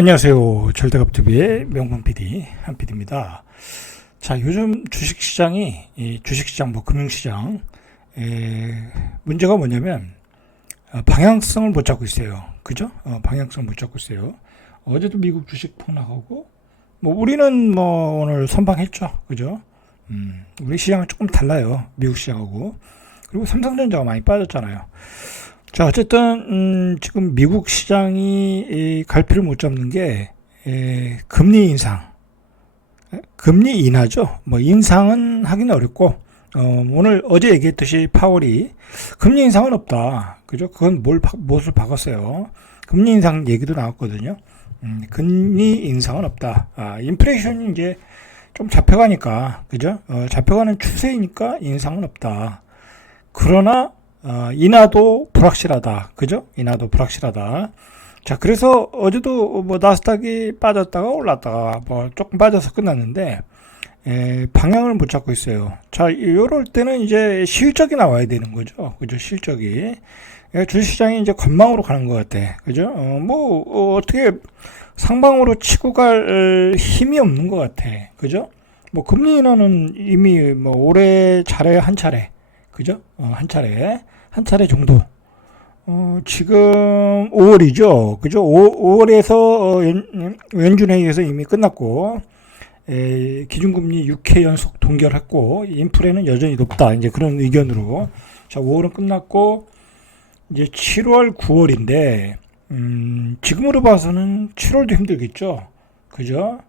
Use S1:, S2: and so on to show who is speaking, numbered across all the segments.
S1: 안녕하세요. 절대갑TV의 명분 PD 한 PD입니다. 자, 요즘 주식시장이 이 주식시장 뭐 금융시장 에, 문제가 뭐냐면 어, 방향성을 못 잡고 있어요. 그죠? 어, 방향성을 못 잡고 있어요. 어제도 미국 주식 폭락하고 뭐 우리는 뭐 오늘 선방했죠. 그죠? 음, 우리 시장은 조금 달라요. 미국 시장하고. 그리고 삼성전자가 많이 빠졌잖아요. 자, 어쨌든, 음, 지금 미국 시장이 이 갈피를 못 잡는 게, 에, 금리 인상. 에, 금리 인하죠. 뭐, 인상은 하기는 어렵고, 어, 오늘 어제 얘기했듯이 파월이 금리 인상은 없다. 그죠? 그건 뭘, 바, 무엇을 바꿨어요. 금리 인상 얘기도 나왔거든요. 음, 금리 인상은 없다. 아, 인플레이션이 이제 좀 잡혀가니까, 그죠? 어, 잡혀가는 추세이니까 인상은 없다. 그러나, 어, 인하도 불확실하다. 그죠? 인하도 불확실하다. 자, 그래서 어제도 뭐 나스닥이 빠졌다가 올랐다가 뭐 조금 빠져서 끝났는데, 에, 방향을 못 잡고 있어요. 자, 이럴 때는 이제 실적이 나와야 되는 거죠. 그죠? 실적이. 예, 주식시장이 이제 건망으로 가는 것 같아. 그죠? 어, 뭐, 어, 어떻게 상방으로 치고 갈 힘이 없는 것 같아. 그죠? 뭐, 금리 인하는 이미 뭐 올해 차례 한 차례. 그죠? 어, 한 차례. 한 차례 정도. 어, 지금 5월이죠. 그죠? 5, 월에서 연, 연준회의에서 이미 끝났고, 에, 기준금리 6회 연속 동결했고, 인플레는 여전히 높다. 이제 그런 의견으로. 자, 5월은 끝났고, 이제 7월, 9월인데, 음, 지금으로 봐서는 7월도 힘들겠죠. 그죠?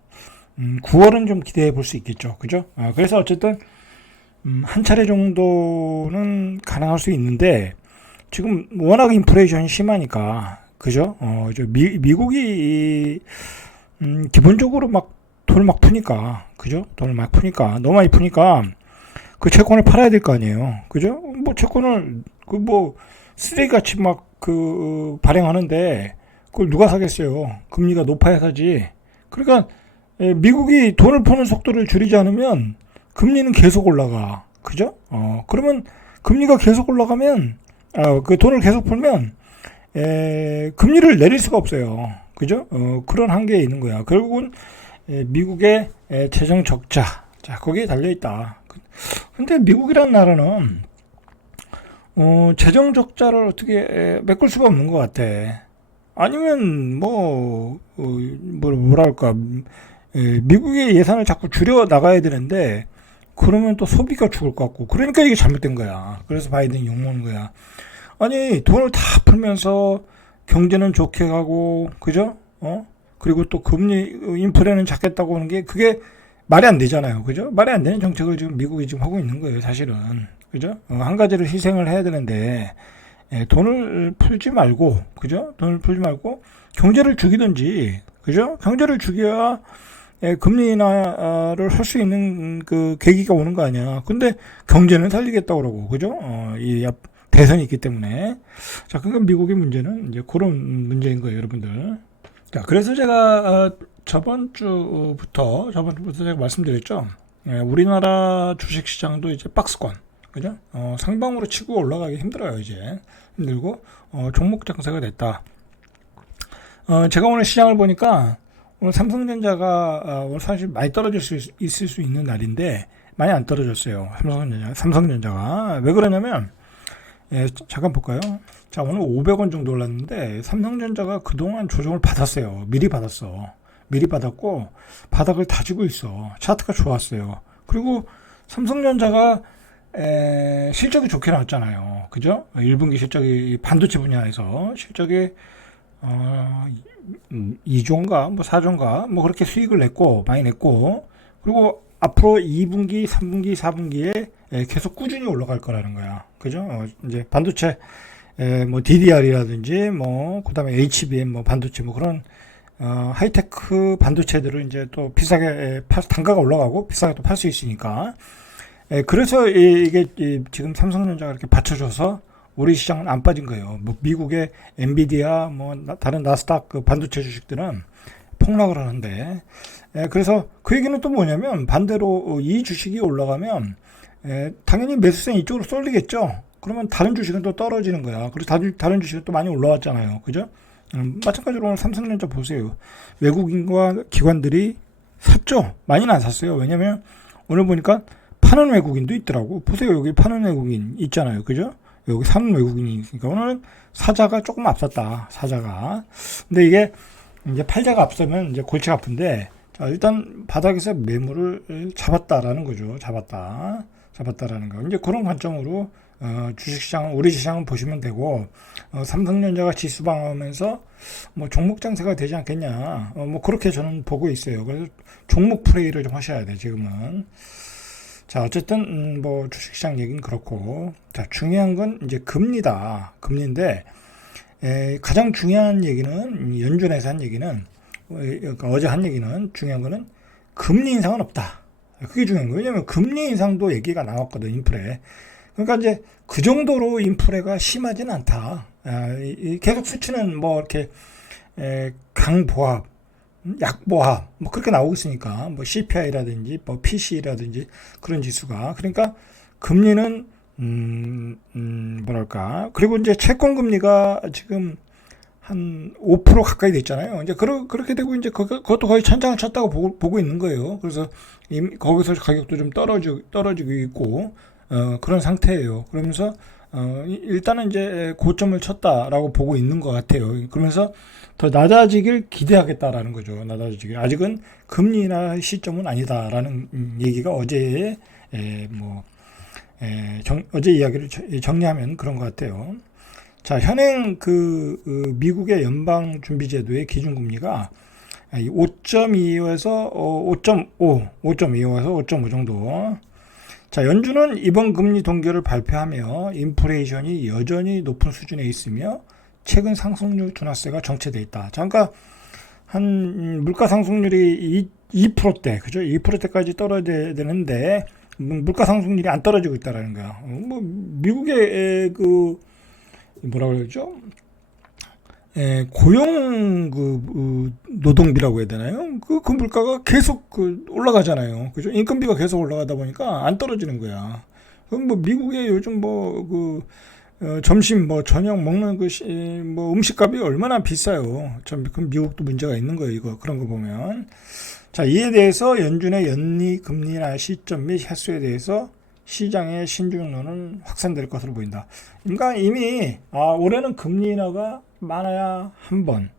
S1: 음, 9월은 좀 기대해 볼 수 있겠죠. 그죠? 아, 그래서 어쨌든, 음, 한 차례 정도는 가능할 수 있는데 지금 워낙 인플레이션이 심하니까 그죠? 어, 저 미, 미국이 음, 기본적으로 막 돈을 막 푸니까 그죠? 돈을 막 푸니까 너무 많이 푸니까 그 채권을 팔아야 될 거 아니에요. 그죠? 뭐 채권을 그 뭐 쓰레기같이 막 그 발행하는데 그걸 누가 사겠어요? 금리가 높아야 사지. 그러니까 에, 미국이 돈을 푸는 속도를 줄이지 않으면 금리는 계속 올라가. 그죠? 어, 그러면 금리가 계속 올라가면, 어, 그 돈을 계속 풀면, 에, 금리를 내릴 수가 없어요. 그죠? 어, 그런 한계에 있는 거야. 결국은, 에, 미국의 에, 재정 적자. 자, 거기에 달려있다. 근데 미국이란 나라는, 어, 재정 적자를 어떻게 에, 메꿀 수가 없는 것 같아. 아니면, 뭐, 어, 뭐, 뭐랄까, 에, 미국의 예산을 자꾸 줄여 나가야 되는데, 그러면 또 소비가 죽을 것 같고 그러니까 이게 잘못된 거야. 그래서 바이든이 욕먹는 거야. 아니 돈을 다 풀면서 경제는 좋게 가고 그죠? 어? 그리고 또 금리 인플레는 작겠다고 하는 게 그게 말이 안 되잖아요. 그죠? 말이 안 되는 정책을 지금 미국이 지금 하고 있는 거예요. 사실은. 그죠? 어, 한 가지를 희생을 해야 되는데 예, 돈을 풀지 말고 그죠? 돈을 풀지 말고 경제를 죽이든지 그죠? 경제를 죽여야 예, 금리 인하를 할 수 있는 그 계기가 오는 거 아니야. 근데 경제는 살리겠다 그러고, 그죠? 어, 이 대선이 있기 때문에. 자, 그러니까 미국의 문제는 이제 그런 문제인 거예요, 여러분들. 자, 그래서 제가 어, 저번 주부터, 저번 주부터 제가 말씀드렸죠. 예, 우리나라 주식 시장도 이제 박스권, 그죠? 어, 상방으로 치고 올라가기 힘들어요, 이제. 힘들고, 어, 종목 장세가 됐다. 어, 제가 오늘 시장을 보니까 오늘 삼성전자가 어, 오늘 사실 많이 떨어질 수 있, 있을 수 있는 날인데 많이 안 떨어졌어요. 삼성전자, 삼성전자가 왜 그러냐면 예, 잠깐 볼까요? 자 오늘 500원 정도 올랐는데 삼성전자가 그동안 조정을 받았어요. 미리 받았어. 미리 받았고 바닥을 다지고 있어. 차트가 좋았어요. 그리고 삼성전자가 에, 실적이 좋게 나왔잖아요. 그죠? 1분기 실적이 반도체 분야에서 실적이 어, 2조인가, 뭐 4조인가, 뭐 그렇게 수익을 냈고, 많이 냈고, 그리고 앞으로 2분기, 3분기, 4분기에 계속 꾸준히 올라갈 거라는 거야. 그죠? 어, 이제 반도체, 에, 뭐 DDR이라든지, 뭐, 그 다음에 HBM, 뭐 반도체, 뭐 그런, 어, 하이테크 반도체들을 이제 또 비싸게, 팔, 단가가 올라가고 비싸게 또 팔 수 있으니까. 에, 그래서 이, 이, 지금 삼성전자가 이렇게 받쳐줘서 우리 시장은 안 빠진 거예요. 뭐 미국의 엔비디아, 뭐 다른 나스닥 그 반도체 주식들은 폭락을 하는데, 에, 그래서 그 얘기는 또 뭐냐면 반대로 이 주식이 올라가면 에, 당연히 매수세는 이쪽으로 쏠리겠죠. 그러면 다른 주식은 또 떨어지는 거야. 그래서 다른, 다른 주식은 또 많이 올라왔잖아요. 그죠? 음, 마찬가지로 오늘 삼성전자 보세요. 외국인과 기관들이 샀죠. 많이는 안 샀어요. 왜냐면 오늘 보니까 파는 외국인도 있더라고. 보세요. 여기 파는 외국인 있잖아요. 그죠? 여기 사는 외국인이 있으니까 오늘은 사자가 조금 앞섰다. 사자가. 근데 이게 이제 팔자가 앞서면 이제 골치가 아픈데 자, 일단 바닥에서 매물을 잡았다라는 거죠. 잡았다. 잡았다라는 거. 이제 그런 관점으로 어, 주식시장, 우리 시장을 보시면 되고, 어, 삼성전자가 지수 방어하면서 뭐 종목 장세가 되지 않겠냐. 어, 뭐 그렇게 저는 보고 있어요. 그래서 종목 플레이를 좀 하셔야 돼, 지금은. 자, 어쨌든, 음, 뭐 주식시장 얘기는 그렇고, 자, 중요한 건 이제 금리다. 금리인데, 에, 가장 중요한 얘기는, 이 연준에서 한 얘기는, 어, 그러니까 어제 한 얘기는 중요한 거는 금리 인상은 없다. 그게 중요한 거예요. 왜냐면 금리 인상도 얘기가 나왔거든, 인플레. 그러니까 이제 그 정도로 인플레가 심하지는 않다. 아, 계속 수치는 뭐 이렇게 에, 강보합, 음, 약보합 뭐 그렇게 나오고 있으니까 뭐 CPI라든지 뭐 PC라든지 그런 지수가 그러니까 금리는 음, 음 뭐랄까 그리고 이제 채권 금리가 지금 한 5% 가까이 됐잖아요. 이제 그러, 그렇게 되고 이제 그, 그것도 거의 천장을 쳤다고 보고, 보고 있는 거예요. 그래서 임- 거기서 가격도 좀 떨어지, 떨어지고 있고 어, 그런 상태예요. 그러면서 어, 이- 일단은 이제 고점을 쳤다라고 보고 있는 것 같아요. 그러면서 더 낮아지길 기대하겠다라는 거죠. 낮아지길. 아직은 금리나 시점은 아니다라는 음, 얘기가 어제 에, 뭐 에, 정, 어제 이야기를 저- 정리하면 그런 것 같아요. 자, 현행 그, 그 미국의 연방 준비 제도의 기준 금리가 5.25에서 5.5, 5.25에서 5.5 정도. 자, 연준은 이번 금리 동결을 발표하며 인플레이션이 여전히 높은 수준에 있으며 최근 상승률 둔화세가 정체돼 있다. 자, 그러니까 한 음, 물가 상승률이 2, 2%대, 그죠? 2%대까지 떨어져야 되는데 음, 물가 상승률이 안 떨어지고 있다라는 거야. 어, 뭐 미국의 에, 그 뭐라 그러죠? 에, 고용 그, 그 노동비라고 해야 되나요? 그, 그 물가가 계속 그 올라가잖아요. 그죠? 인건비가 계속 올라가다 보니까 안 떨어지는 거야. 그럼 뭐 미국의 요즘 뭐그 어, 점심 뭐 저녁 먹는 그뭐 음식값이 얼마나 비싸요. 참 그럼 미국도 문제가 있는 거예요. 이거 그런 거 보면. 자, 이에 대해서 연준의 연리 금리나 시점 및 횟수에 대해서 시장의 신중론은 확산될 것으로 보인다. 그러니까 이미 아, 올해는 금리 인하가 많아야 한 번,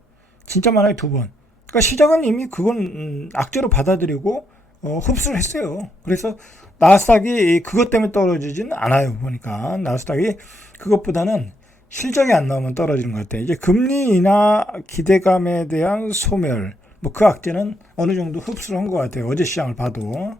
S1: 진짜 많아야 두 번. 그러니까 시장은 이미 그건 음, 악재로 받아들이고 어, 흡수를 했어요. 그래서 나스닥이 그것 때문에 떨어지지는 않아요. 보니까 나스닥이 그것보다는 실적이 안 나오면 떨어지는 것 같아요. 이제 금리 인하 기대감에 대한 소멸, 뭐 그 악재는 어느 정도 흡수를 한 것 같아요. 어제 시장을 봐도.